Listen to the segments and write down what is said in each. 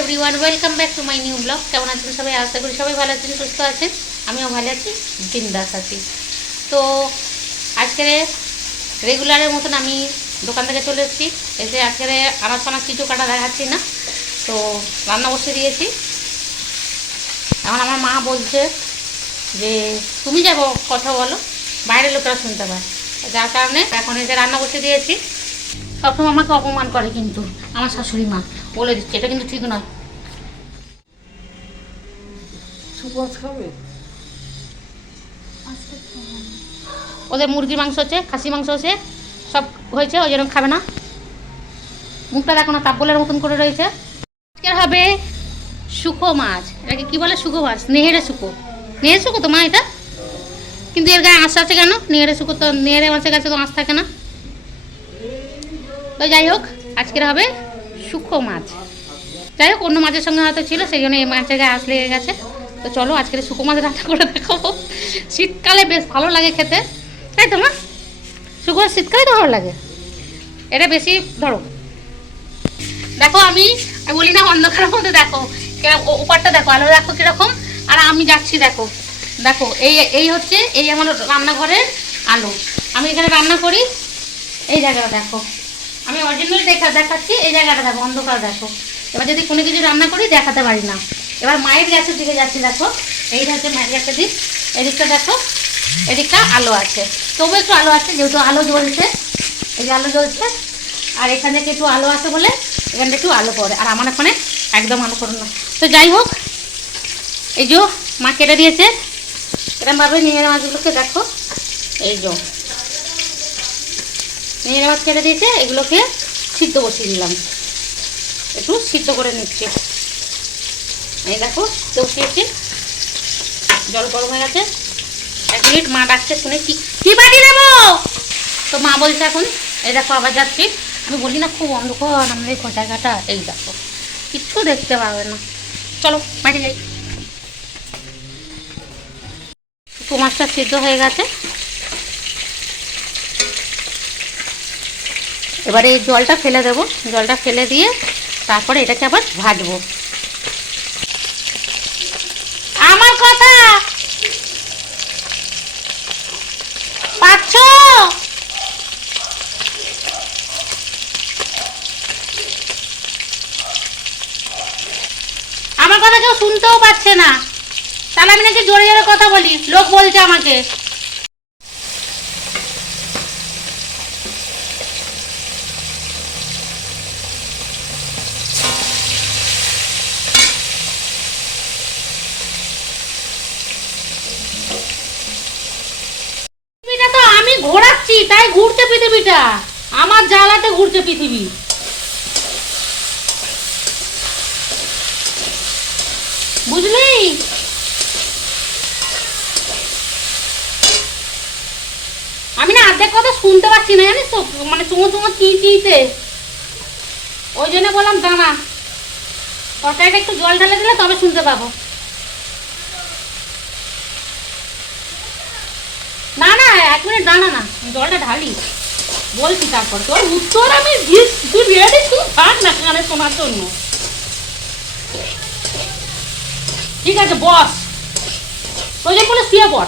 Everyone welcome back to my new blog কেমন আছেন সবাই? আশা করি সবাই ভালো আছেন, সুস্থ আছেন। আমিও ভালো আছি, বিন্দাস আছি। তো আজকে রেগুলারের মতন আমি দোকান থেকে চলে এসেছি। এসে আজকে আনাজ ফানাজ কিছু কাটা দেখাচ্ছি না। তো রান্না বসে দিয়েছি। এখন আমার মা বলছে যে, তুমি যাব কথা বলো। বাইরের লোকেরা শুনতে পায়। যার কারণে এখন এসে রান্না বসে দিয়েছি। সবসময় আমাকে অপমান করে কিন্তু আমার শাশুড়ি মা। বলে দিচ্ছে এটা কিন্তু ঠিক নয়। সুপাস খাবে? ওদের মুরগির মাংস হচ্ছে খাসি মাংস হচ্ছে সব হয়েছে ওই জন্য খাবে না। মুখটা দেখো না তাব্বলের মতন করে রয়েছে। আজকে হবে শুকো মাছ। এটাকে কী বলে? শুকো মাছ নেহেরে শুকো। নেহেরে শুকো তো মা এটা? কিন্তু এর গায়ে আঁশ আছে কেন? নেহেরে শুকো তো নেহেরে মাছের কাছে তো আঁশ থাকে না। তো যাই হোক আজকের হবে শুকো মাছ। যাই হোক, অন্য মাছের সঙ্গে হয়তো ছিল, সেই জন্য এই মাছের গায়ে আঁশ লেগে গেছে। তো চলো, আজকে শুকো মাছ রান্না করে দেখাবো। শীতকালে বেশ ভালো লাগে খেতে। তাই তো, মা? শুকো শীতকালে তো ভালো লাগে। এটা বেশি ধরো। দেখো, আমি বলি না, অন্ধকারের মধ্যে দেখো। ওপারটা দেখো, আলো দেখো কীরকম। আর আমি যাচ্ছি, দেখো। দেখো, এই এই হচ্ছে, এই আমার রান্নাঘরের আলো। আমি এখানে রান্না করি। এই জায়গাটা দেখো। আমি অরিজিনাল দেখা, দেখাচ্ছি, এই জায়গাটা দেখো, অন্ধকার দেখো। এবার যদি কোনো কিছু রান্না করি, দেখাতে পারি না। এবার মায়ের গ্যাসের দিকে যাচ্ছি, দেখো। এইটা হচ্ছে মায়ের গ্যাসের দিক। এদিকটা দেখো, এদিকটা আলো আছে। তবু একটু আলো আছে, যেহেতু আলো জ্বলছে। এই যে আলো জ্বলছে, আর এখান থেকে একটু আলো আছে বলে, এখান থেকে একটু আলো পড়ে। আর আমার এখানে একদম আলো পড়ে না। তো যাই হোক, এই যে মা কেটে দিয়েছে। এরকমভাবে নিয়ে মাছগুলোকে দেখো। এই যে। নিয়ে মাছ কেটে দিয়েছে এগুলোকে সিদ্ধ বসিয়ে দিলাম। একটু সিদ্ধ করে নিচ্ছি। এই দেখো বসিয়েছি জল গরম হয়ে গেছে। এক মিনিট মা ডাকছে শুনে কি কি বাটি দেবো? তো মা বলছে এখন, এই দেখো আবার যাচ্ছি। আমি বলি না, খুব অন্ধকার আমাদের এই জায়গাটা এই দেখো, কিচ্ছু দেখতে পাবে না। চলো, বাড়ি যাই। তো মাছটা সিদ্ধ হয়ে গেছে। এবারে এই জলটা ফেলে দেবো। জলটা ফেলে দিয়ে তারপরে এটাকে আবার ভাজবো। আমার কথা! পাচ্ছ? আমার কথা কেউ শুনতেও পাচ্ছে না। তাহলে আমি নাকি জোরে জোরে কথা বলি। লোক বলছে আমাকে পৃথিবীটা তো আমি তাই ঘুরছে পৃথিবীটা। আমার জ্বালাতে ঘুরছে পৃথিবী। বুঝলি? আমি না অর্ধেক কথা শুনতে পাচ্ছি না, জানিস তো? মানে চুমো চুমো চি চিতে। ওই জন্য বললাম, দাঁড়া। তরকারিটা একটু জল ঢালে দিলে তবে শুনতে পাবো। না না, এক মিনিট দাঁড়া না জলটা ঢালি। বলছি তারপর, তোর উত্তর আমি তুই রেডি তুই থাক না কানে শোনার জন্য। ঠিক আছে, বস। প্রয়োজন বলে শুয়ে পড়।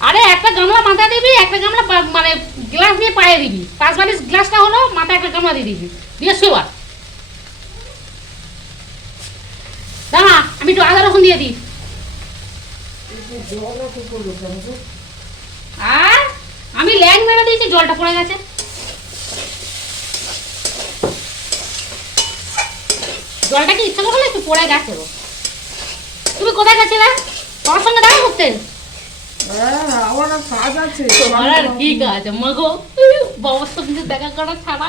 আরে, একটা গামলা মাথা দিবি, একটা গামলা মানে গ্লাস দিয়ে পায়ে দিবি। পাঁচ বালিশ গ্লাসটা হলো, মাথায় একটা গামলা দিয়ে দিবি। দিয়ে শুয়ে পড়। দাঁড়া, আমি একটু আদা রসুন দিয়ে দিই। আর আমি ল্যাং মেরে দিয়েছি জলটা পড়ে গেছে জলটা কি ইচ্ছা করে একটু পড়ে গেছে গো তুমি কোথায় গেছিলে তোমার সঙ্গে দেখা করতে হ্যাঁ আমার তোমার আর কি কাজ মগো বাবার সঙ্গে দেখা করা ছাড়া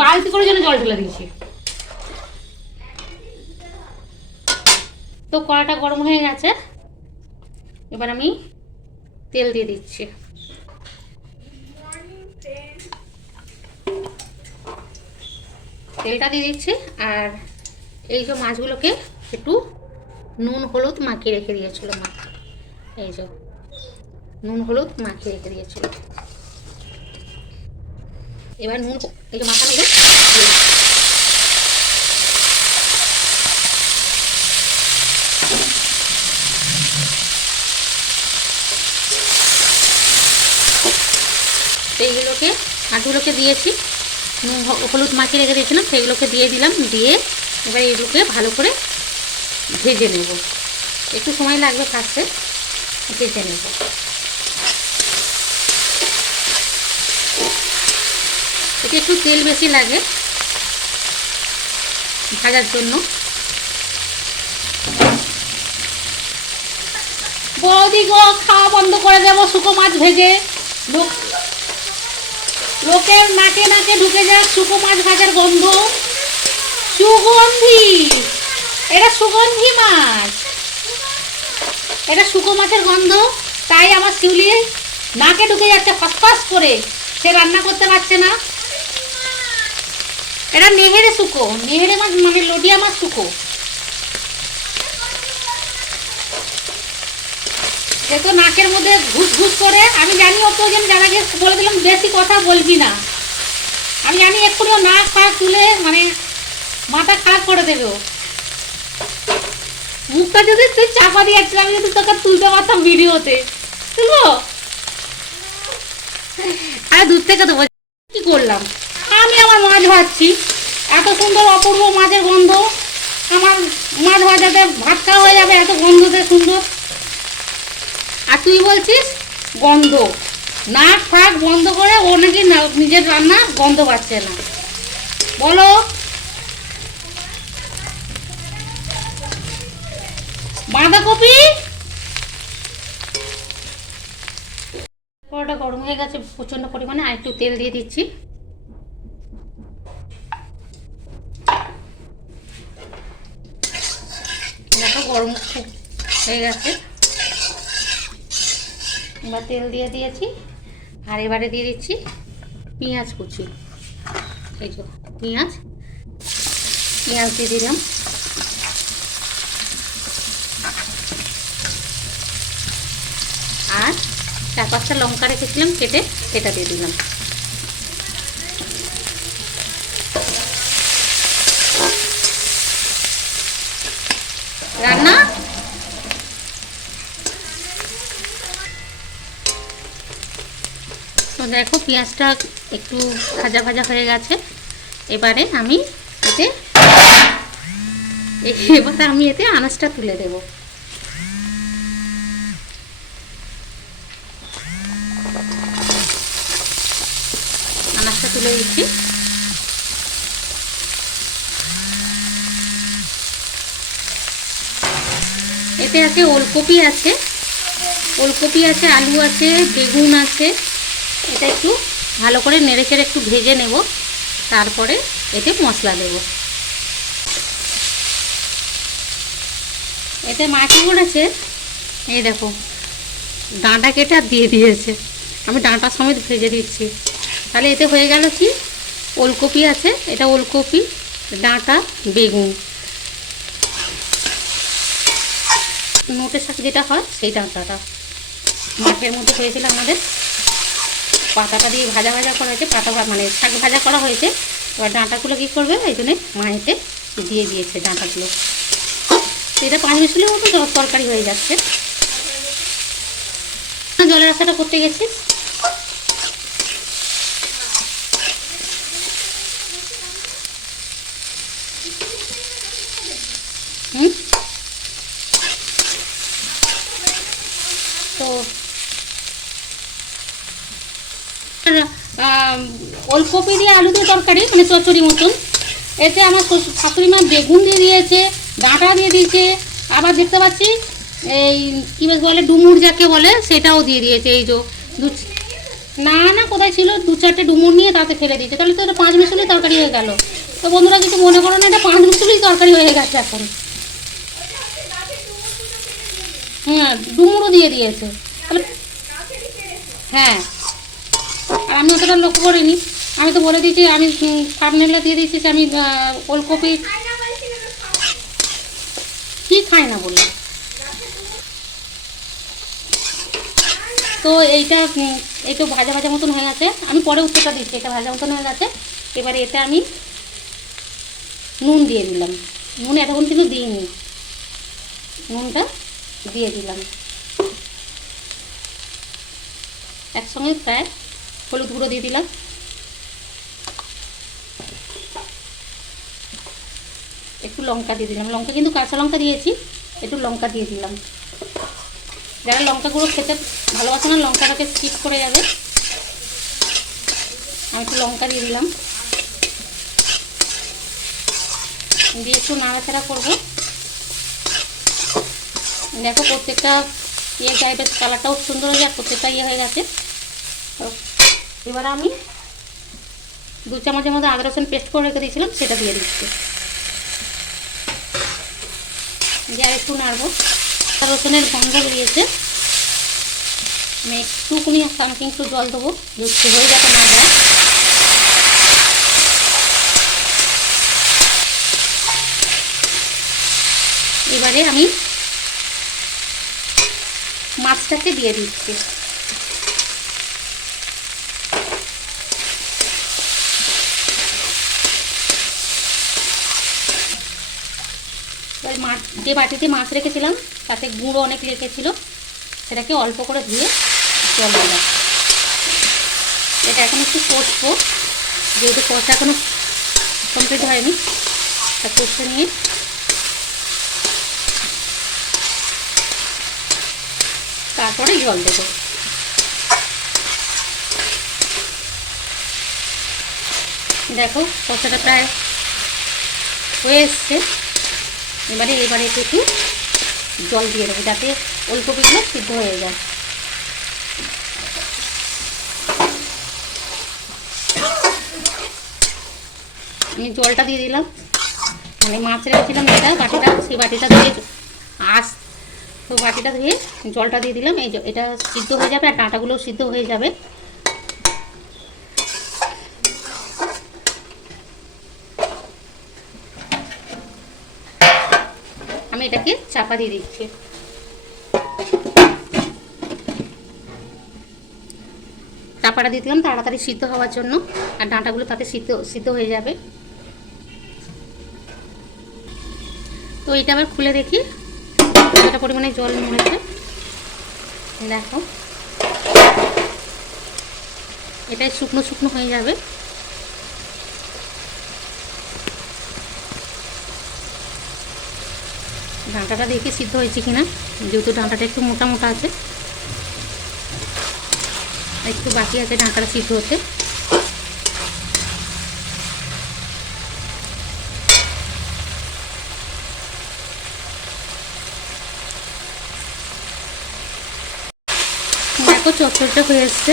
বালতি করে যেন জল ঢেলে দিয়েছি। তো কড়াটা গরম হয়ে গেছে। এবার আমি তেল দিয়ে দিচ্ছি। তেলটা দিয়ে দিচ্ছি, আর এই যে মাছগুলোকে একটু নুন, হলুদ মাখিয়ে রেখে দিয়েছিল মা। এই যে নুন, হলুদ মাখিয়ে রেখে দিয়েছিল এবার নুন একটু দিয়ে দিলাম। সেইগুলোকে মাছগুলোকে দিয়েছি। নুন হলুদ মাখিয়ে রেখে দিয়েছিলাম, সেইগুলোকে দিয়ে দিলাম। দিয়ে এবার এইগুলোকে ভালো করে ভেজে নেব। একটু সময় লাগবে ফার্স্টে, ভেজে নেব। এতে একটু তেল বেশি লাগে ভাজার জন্য। বৌদি গো, খাওয়া বন্ধ করে দেবো শুকো মাছ ভেজে। লোক লোকের নাকে নাকে ঢুকে যাক শুকো মাছ ভাজার গন্ধ। সুগন্ধি! এটা সুগন্ধি মাছ। এটা শুকো মাছের গন্ধ। তাই আমার শিউলি নাকে ঢুকে যাচ্ছে ফসফাস করে। সে রান্না করতে পারছে না। এটা নেহেরে শুকো। নেহেরে মাছ মানে লডিয়া মাছ শুকো। তো নাকের মধ্যে ঘুষ ঘুষ করে। আমি জানি অত যেন জানাকে বলে দিলাম, বেশি কথা বলবি না। আমি জানি এক্ষুনি ও নাক ফাঁক তুলে মানে মাথা খারাপ করে দেবে মুখটা যদি তুই চাপা দিয়ে আমি যদি তোকে তুলতে পারতাম ভিডিওতে। তুলবো? আরে দূর থেকে তো কি করলাম? আমার মাছ ভাজছি। এত সুন্দর অপূর্ব মাছের গন্ধ। আমার মাছ ভাজাতে ভাত খাওয়া হয়ে যাবে, এত গন্ধতে সুন্দর। আর তুই বলছিস গন্ধ। নাক ফাঁক বন্ধ করে ও নাকি নিজের রান্না গন্ধ পাচ্ছে না। বলো। বাঁধাকপি? পরোটা গরম হয়ে গেছে, প্রচণ্ড পরিমাণে, আর একটু তেল দিয়ে দিচ্ছি দেখো গরম খুব হয়ে গেছে। এবার তেল দিয়ে দিয়েছি, আর এবারে দিয়ে দিচ্ছি পেঁয়াজ কুচি। এই যে পেঁয়াজ পেঁয়াজ দিয়ে দিলাম। আর চার পাঁচটা লঙ্কা রেখেছিলাম, কেটে সেটা দিয়ে দিলাম। রান্না তো দেখো পেঁয়াজটা একটু ভাজা ভাজা হয়ে গেছে। এবারে আমি এতে এবারে আমি এতে আনাজটা তুলে দেবো। আনাজটা তুলে দিচ্ছি। এতে আছে ওলকপি আছে। ওলকপি আছে, আলু আছে, বেগুন আছে। এটা একটু ভালো করে নেড়ে চেড়ে একটু ভেজে নেব। তারপরে এতে মশলা দেব। এতে মাছ করেছে? এই দেখো, ডাঁটা কেটে আর দিয়ে দিয়েছে। আমি ডাঁটা সমেত ভেজে দিচ্ছি। তাহলে এতে হয়ে গেল কি? ওলকপি আছে, এটা ওলকপি, ডাঁটা, বেগুন। নোটের শাক যেটা হয়, সেই ডাঁটাটা। মাঠের মধ্যে হয়েছিল আমাদের পাতাটা দিয়ে ভাজা ভাজা করা হয়েছে, পাতা মানে শাক ভাজা করা হয়েছে। এবার ডাঁটাগুলো কী করবে? এই জন্যে মায়েতে দিয়ে দিয়েছে ডাঁটাগুলো। এটা পাঁচ মিশলের মতো তরকারি হয়ে যাচ্ছে। জলের রাস্তাটা করতে গেছিস হুম তো আম, ওলকপি দিয়ে আলু দিয়ে তরকারি মানে চচ্চড়ি মতন। এতে আমার শাশুড়ি মা বেগুন দিয়ে দিয়েছে, ডাঁটা দিয়ে দিয়েছে, আবার দেখতে পাচ্ছি এই কী বেশ বলে ডুমুর যাকে বলে, সেটাও দিয়ে দিয়েছে, এই যে দু না না, কোথায় ছিল? দু চারটে ডুমুর নিয়ে তাতে ফেলে দিয়েছে। তাহলে তো এটা পাঁচ মিশুলি তরকারি হয়ে গেল। তো বন্ধুরা, কিছু মনে করো না, এটা পাঁচ মিশুলি তরকারি হয়ে গেছে এখন। হ্যাঁ ডুমুরও দিয়ে দিয়েছে। হ্যাঁ। আর আমি অতটা লক্ষ্য করিনি। আমি তো বলে দিয়েছি, আমি সামনেলা দিয়ে দিয়েছি আমি ওলকপি। কি খায় না বললাম তো এইটা এই তো ভাজা ভাজা মতন হয়ে গেছে। আমি পরে উত্তরটা দিচ্ছি, এটা ভাজা মতন হয়ে গেছে। এবারে এতে আমি নুন দিয়ে দিলাম। নুন এতক্ষণ কিন্তু দিইনি। নুনটা দিয়ে দিলাম। একসঙ্গে প্রায় হলুদ গুঁড়ো দিয়ে দিলাম। একটু লঙ্কা দিয়ে দিলাম। লঙ্কা কিন্তু কাঁচা লঙ্কা দিয়েছি, একটু লঙ্কা দিয়ে দিলাম। যারা লঙ্কা গুঁড়ো খেতে ভালোবাসে না, লঙ্কাটাকে স্কিপ করে যাবে। আমি একটু লঙ্কা দিয়ে দিলাম। দিয়ে একটু নাড়াচাড়া করব। দেখো প্রত্যেকটা ইয়ে বেশ কালারটাও সুন্দর হয়ে যায়, প্রত্যেকটা ইয়ে হয়ে গেছে। এবার আমি দু চামচের মধ্যে আদা রসুন পেস্ট করে রেখে দিয়েছিলাম, সেটা দিয়ে দিচ্ছি। আর একটু নাড়বো। আদা রসুনের গন্ধ বেরিয়েছে। আমি একটু একটুকুনি সামথিং একটু জল দেবো যদি হয়ে যাতে না যায় এবারে আমি মাছটাকে দিয়ে দিচ্ছি। মাছ, যে বাটিতে মাছ রেখেছিলাম, তাতে গুঁড়ো অনেক লেগেছিল সেটাকে অল্প করে ধুয়ে জল দিলাম। এটা এখন একটু কষবো, যেহেতু কষা এখনও কমপ্লিট হয়নি, তা কষে নিয়ে তারপরে জল দেবো। দেখো, কষাটা প্রায় হয়ে এসছে। এবারে এবারে একটু জল দিয়ে দেবো যাতে ওলকপিগুলো সিদ্ধ হয়ে যায়। আমি জলটা দিয়ে দিলাম। মানে মাছ রেখেছিলাম এটা, বাটিটা, সেই বাটিটা দিয়ে আস তো বাটিটা ধুয়ে জলটা দিয়ে দিলাম। এই এটা সিদ্ধ হয়ে যাবে আর ডাঁটাগুলোও সিদ্ধ হয়ে যাবে। আমি এটাকে চাপা দিয়ে দিচ্ছি। চাপাটা দিয়ে দিলাম, তাড়াতাড়ি সিদ্ধ হওয়ার জন্য। আর ডাঁটাগুলো তাতে সিদ্ধ সিদ্ধ হয়ে যাবে। তো এটা আবার খুলে দেখি। কতটা পরিমাণে জল মরেছে দেখো। এটাই শুকনো শুকনো হয়ে যাবে। ডাঁটাটা দেখে সিদ্ধ হয়েছে কিনা? যেহেতু ডাঁটাটা একটু মোটা মোটা আছে। একটু বাকি আছে ডাঁটাটা সিদ্ধ হতে। দেখো চচ্চড়টা হয়ে এসছে।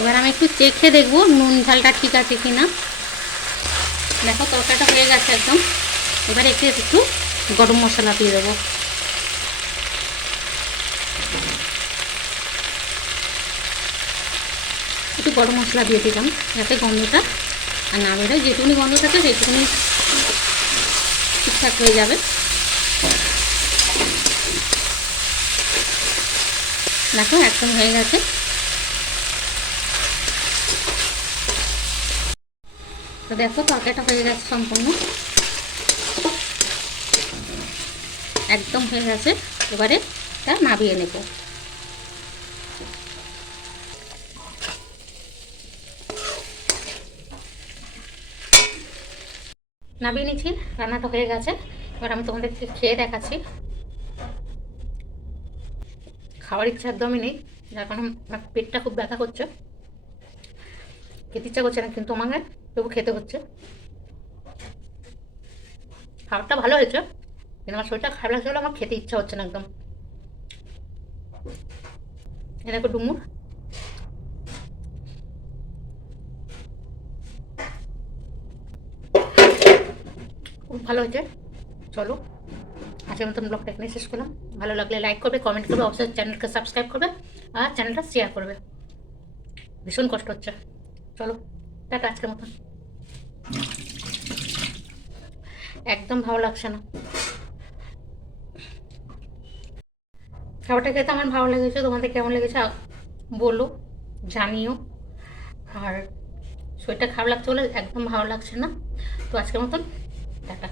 এবার আমি একটু চেখে দেখব নুন ঝালটা ঠিক আছে কি না দেখো, তরকারিটা হয়ে গেছে একদম। এবার একটু একটু গরম মশলা দিয়ে দেবো। একটু গরম মশলা দিয়ে দিলাম, যাতে গন্ধটা আর না বেরোয়। যেটুকুনি গন্ধ থাকে সেটুকুনি ঠিকঠাক হয়ে যাবে। দেখো, একদম হয়ে গেছে। তো দেখো, তরকারিটা হয়ে গেছে সম্পূর্ণ। একদম হয়ে গেছে। এবারে তা নাবিয়ে নেব। নাবিয়ে নিচ্ছি, রান্নাটা হয়ে গেছে। এবার আমি তোমাদের খেয়ে দেখাচ্ছি। খাওয়ার ইচ্ছা একদমই নেই, যার কারণে পেটটা খুব ব্যথা করছে। খেতে ইচ্ছা করছে না, কিন্তু আমাকে তবু খেতে হচ্ছে। খাবারটা ভালো হয়েছে। কিন্তু আমার শরীরটা খারাপ লাগছে বলে আমার খেতে ইচ্ছা হচ্ছে না একদম। এ দেখো ডুমুর। খুব ভালো হয়েছে। চলো, আজকের মতন ব্লগটা এখানে শেষ করলাম। ভালো লাগলে লাইক করবে কমেন্ট করবে, অবশ্যই চ্যানেলকে সাবস্ক্রাইব করবে আর চ্যানেলটা শেয়ার করবে। ভীষণ কষ্ট হচ্ছে। চলো। টাটা আজকের মতন। একদম ভালো লাগছে না। খাবারটা খেতে আমার ভালো লেগেছে, তোমাদের কেমন লেগেছে বলো, জানিও। আর শরীরটা খারাপ লাগছে বলে একদম ভালো লাগছে না। তো আজকের মতন, টাটা।